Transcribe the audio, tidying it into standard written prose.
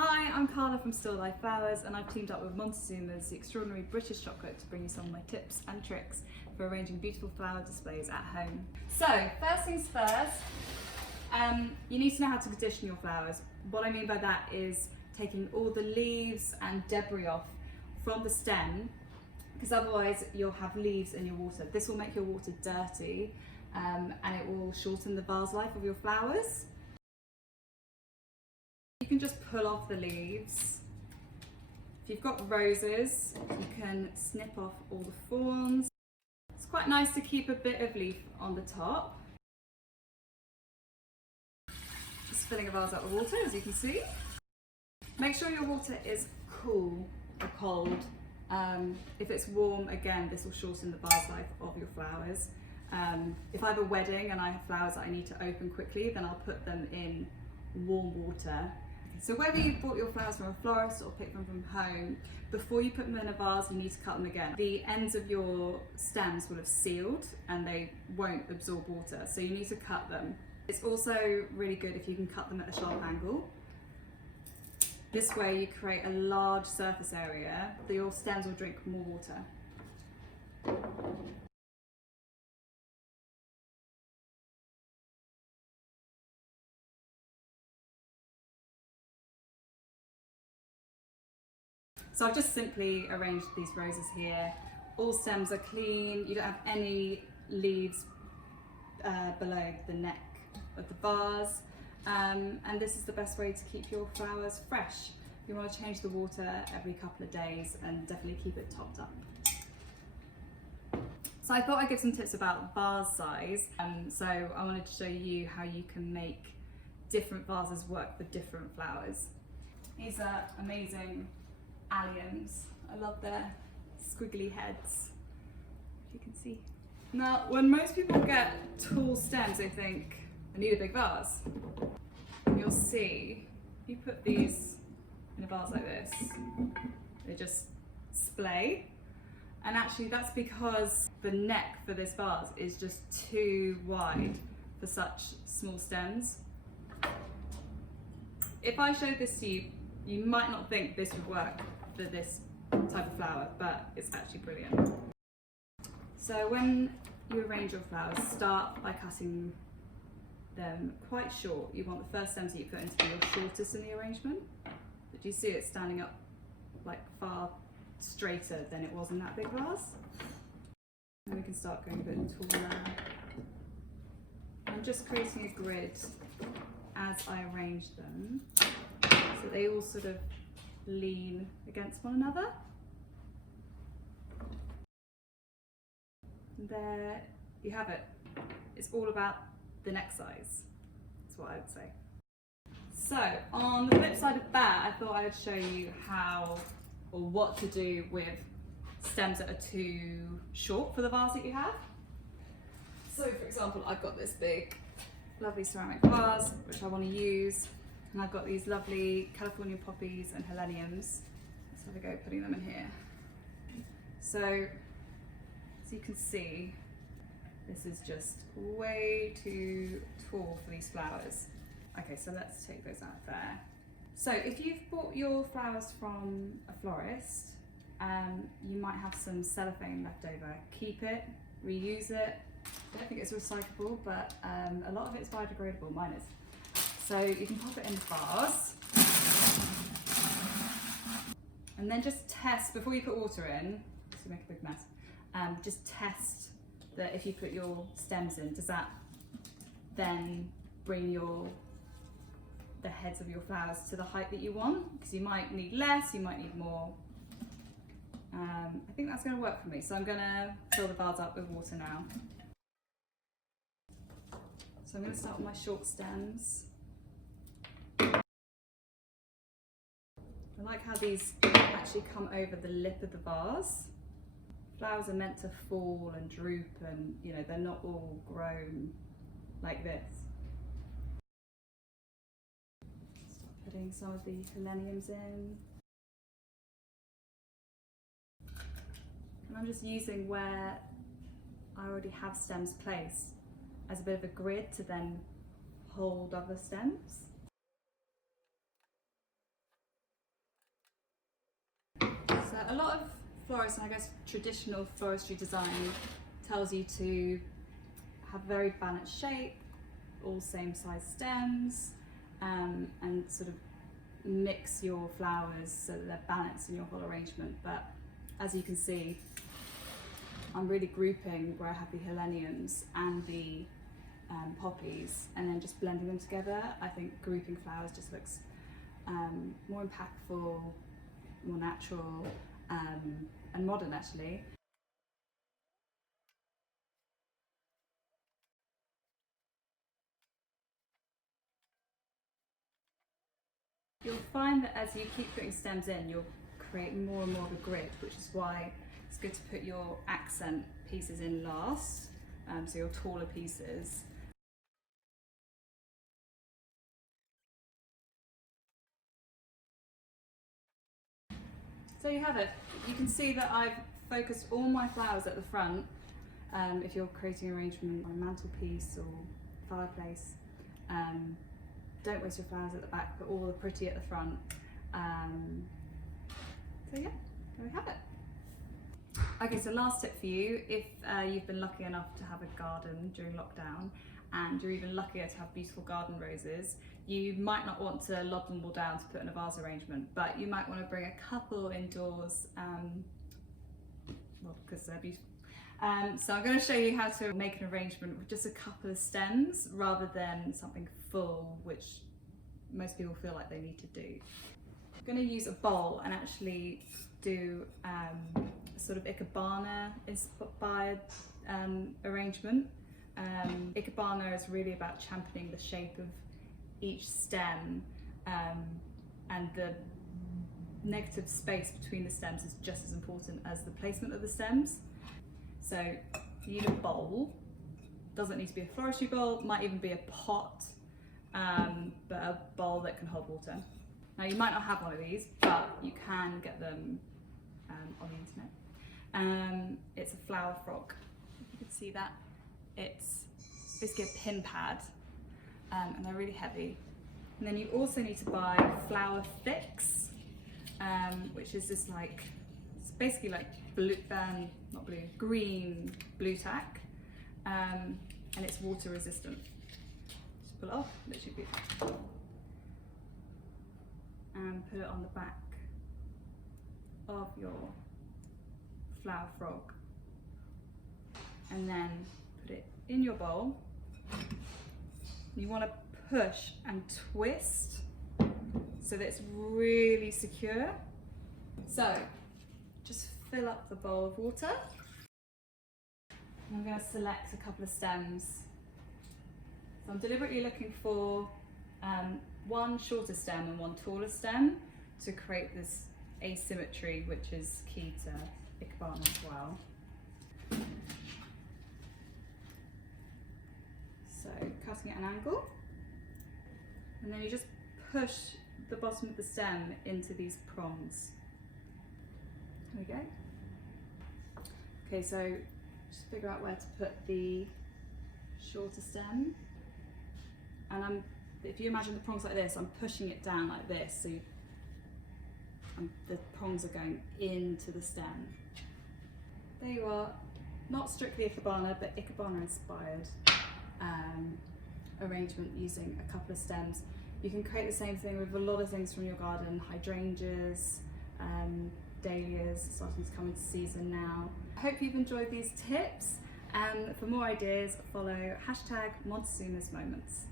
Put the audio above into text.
Hi, I'm Carla from Still Life Flowers, and I've teamed up with Montezuma's The Extraordinary British Chocolate to bring you some of my tips and tricks for arranging beautiful flower displays at home. So, first things first, you need to know how to condition your flowers. What I mean by that is taking all the leaves and debris off from the stem, because otherwise you'll have leaves in your water. This will make your water dirty, and it will shorten the vase life of your flowers. You can just pull off the leaves. If you've got roses, you can snip off all the fronds. It's quite nice to keep a bit of leaf on the top. Just filling a vase up with water, as you can see. Make sure your water is cool or cold. If it's warm, again, this will shorten the vase life of your flowers. If I have a wedding and I have flowers that I need to open quickly, then I'll put them in warm water. So whether you bought your flowers from a florist or picked them from home, before you put them in a vase, you need to cut them again. The ends of your stems will have sealed and they won't absorb water, so you need to cut them. It's also really good if you can cut them at a sharp angle. This way you create a large surface area that your stems will drink more water. So I've just simply arranged these roses here. All stems are clean, you don't have any leaves below the neck of the vase. And this is the best way to keep your flowers fresh. You want to change the water every couple of days and definitely keep it topped up. So I thought I'd give some tips about vase size. So I wanted to show you how you can make different vases work for different flowers. These are amazing alliums. I love their squiggly heads, if you can see. Now, when most people get tall stems, they think, I need a big vase. You'll see, if you put these in a vase like this, they just splay. And actually that's because the neck for this vase is just too wide for such small stems. If I showed this to you, you might not think this would work for this type of flower, but it's actually brilliant. So when you arrange your flowers, start by cutting them quite short. You want the first stems that you put in to be your shortest in the arrangement. But you see it standing up like far straighter than it was in that big vase. And we can start going a bit taller. I'm just creating a grid as I arrange them, so they all sort of lean against one another. And there you have it. It's all about the neck size. That's what I would say. So on the flip side of that, I thought I would show you how or what to do with stems that are too short for the vase that you have. So for example, I've got this big, lovely ceramic vase, which I want to use. And I've got these lovely California poppies and heleniums. Let's have a go putting them in here. So, as you can see, this is just way too tall for these flowers. Okay, so let's take those out there. So if you've bought your flowers from a florist, you might have some cellophane left over. Keep it, reuse it. I don't think it's recyclable, but a lot of it's biodegradable, mine is. So you can pop it in the vase. And then just test, before you put water in, to make a big mess, just test that if you put your stems in, does that then bring the heads of your flowers to the height that you want? Because you might need less, you might need more. I think that's going to work for me. So I'm going to fill the vase up with water now. So I'm going to start with my short stems. I like how these actually come over the lip of the vase. Flowers are meant to fall and droop and, you know, they're not all grown like this. Start putting some of the heleniums in. And I'm just using where I already have stems placed as a bit of a grid to then hold other stems. a lot of florists, and I guess traditional floristry design tells you to have very balanced shape, all same size stems, and sort of mix your flowers so that they're balanced in your whole arrangement. But as you can see, I'm really grouping where I have the heleniums and the poppies, and then just blending them together. I think grouping flowers just looks more impactful, more natural, and modern actually. You'll find that as you keep putting stems in, you'll create more and more of a grid, which is why it's good to put your accent pieces in last, so your taller pieces. So you have it. You can see that I've focused all my flowers at the front. If you're creating an arrangement on a mantelpiece or fireplace, don't waste your flowers at the back, but all the pretty at the front. So yeah, there we have it. Okay, so last tip for you, if you've been lucky enough to have a garden during lockdown, and you're even luckier to have beautiful garden roses, you might not want to lob them all down to put in a vase arrangement, but you might want to bring a couple indoors, well, because they're beautiful. So I'm going to show you how to make an arrangement with just a couple of stems rather than something full, which most people feel like they need to do. I'm going to use a bowl and actually do a sort of ikebana inspired arrangement. Ikebana is really about championing the shape of each stem, and the negative space between the stems is just as important as the placement of the stems. So you need a bowl. Doesn't need to be a floristry bowl, might even be a pot, but a bowl that can hold water. Now you might not have one of these, but you can get them on the internet. It's a flower frog. You can see that. It's basically a pin pad, and they're really heavy. And then you also need to buy flower fix, which is this like, it's basically like blue, not blue, green blue tack, and it's water resistant. Just pull it off, literally beautiful. And put it on the back of your flower frog, and then put it in your bowl. You want to push and twist so that it's really secure. So just fill up the bowl of water. I'm going to select a couple of stems. So I'm deliberately looking for one shorter stem and one taller stem to create this asymmetry, which is key to ikebana as well. So cutting at an angle, and then you just push the bottom of the stem into these prongs. There we go. Okay, so just figure out where to put the shorter stem, and if you imagine the prongs like this, I'm pushing it down like this, so the prongs are going into the stem. There you are. Not strictly ikebana, but ikebana inspired arrangement using a couple of stems. You can create the same thing with a lot of things from your garden: hydrangeas, dahlias, starting to come into season now. I hope you've enjoyed these tips, and for more ideas, follow #Montezuma's Moments.